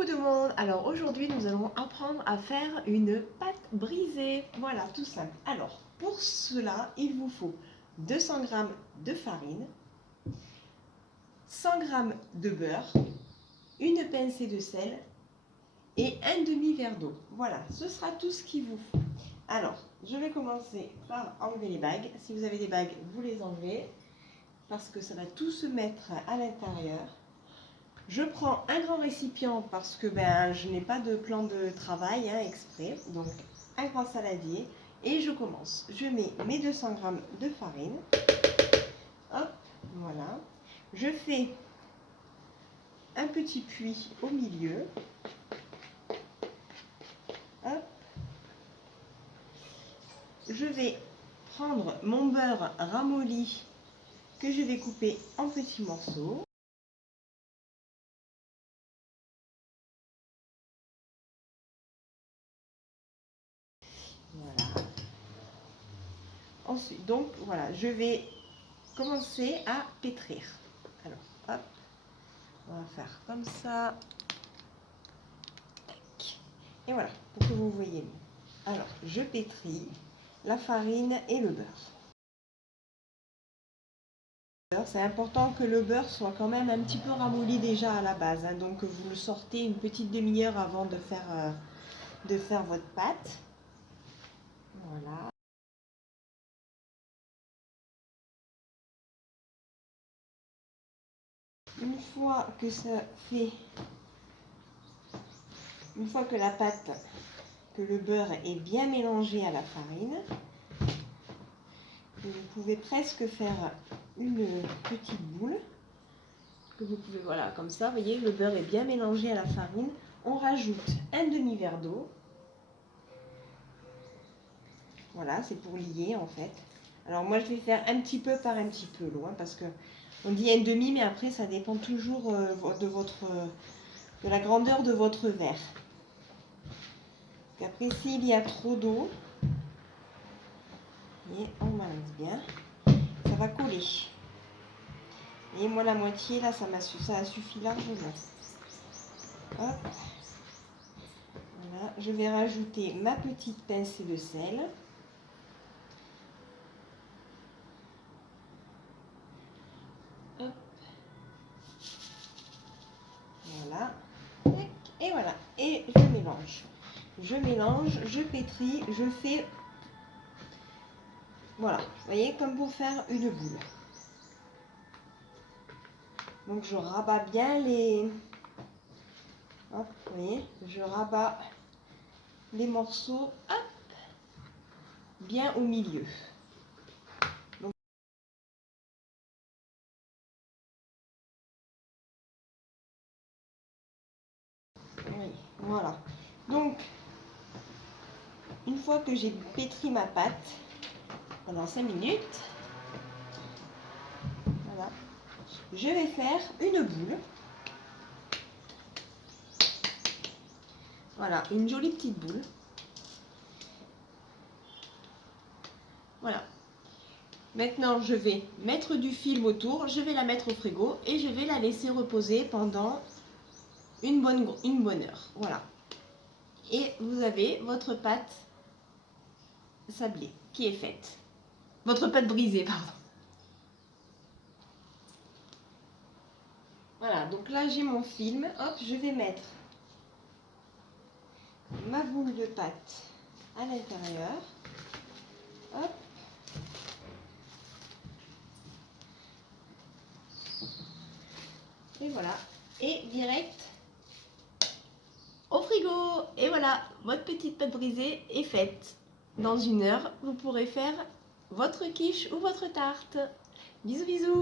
Coucou tout le monde. Alors aujourd'hui nous allons apprendre à faire une pâte brisée. Voilà, tout simple. Alors pour cela il vous faut 200 g de farine, 100 g de beurre, une pincée de sel et un demi-verre d'eau. Voilà, ce sera tout ce qu'il vous faut. Alors je vais commencer par enlever les bagues. Si vous avez des bagues, vous les enlevez parce que ça va tout se mettre à l'intérieur. Je prends un grand récipient parce que je n'ai pas de plan de travail exprès, donc un grand saladier et je commence. Je mets mes 200 g de farine, hop, voilà. Je fais un petit puits au milieu, hop. Je vais prendre mon beurre ramolli que je vais couper en petits morceaux. Voilà. Ensuite, donc voilà, je vais commencer à pétrir. Alors, hop, on va faire comme ça. Tac. Et voilà, pour que vous voyez mieux. Alors, je pétris la farine et le beurre. C'est important que le beurre soit quand même un petit peu ramolli déjà à la base. Donc, vous le sortez une petite demi-heure avant de faire votre pâte. Voilà. Une fois que la pâte, que le beurre est bien mélangé à la farine, vous pouvez presque faire une petite boule que vous pouvez, voilà, comme ça, vous voyez, le beurre est bien mélangé à la farine. On rajoute un demi-verre d'eau. Voilà, c'est pour lier en fait. Alors moi je vais faire un petit peu par un petit peu l'eau, parce que on dit un demi, mais après ça dépend toujours de la grandeur de votre verre. Après s'il y a trop d'eau, et on balance bien, ça va coller. Et moi la moitié là, ça a suffi largement. Hop. Voilà, je vais rajouter ma petite pincée de sel. Hop. Voilà. Et voilà. Et je mélange. Je mélange, je pétris, je fais... Voilà, vous voyez, comme pour faire une boule. Donc je rabats bien les... Hop, vous voyez, je rabats les morceaux, hop, bien au milieu. Donc, oui, voilà. Donc, une fois que j'ai pétri ma pâte pendant 5 minutes, voilà, je vais faire une boule. Voilà, une jolie petite boule. Voilà. Maintenant, je vais mettre du film autour, je vais la mettre au frigo et je vais la laisser reposer pendant une bonne heure. Voilà. Et vous avez votre pâte sablée qui est faite. Votre pâte brisée, pardon. Voilà, donc là j'ai mon film. Hop, je vais mettre ma boule de pâte à l'intérieur. Hop. Et voilà. Et direct au frigo. Et voilà, votre petite pâte brisée est faite. Dans une heure, vous pourrez faire votre quiche ou votre tarte. Bisous bisous.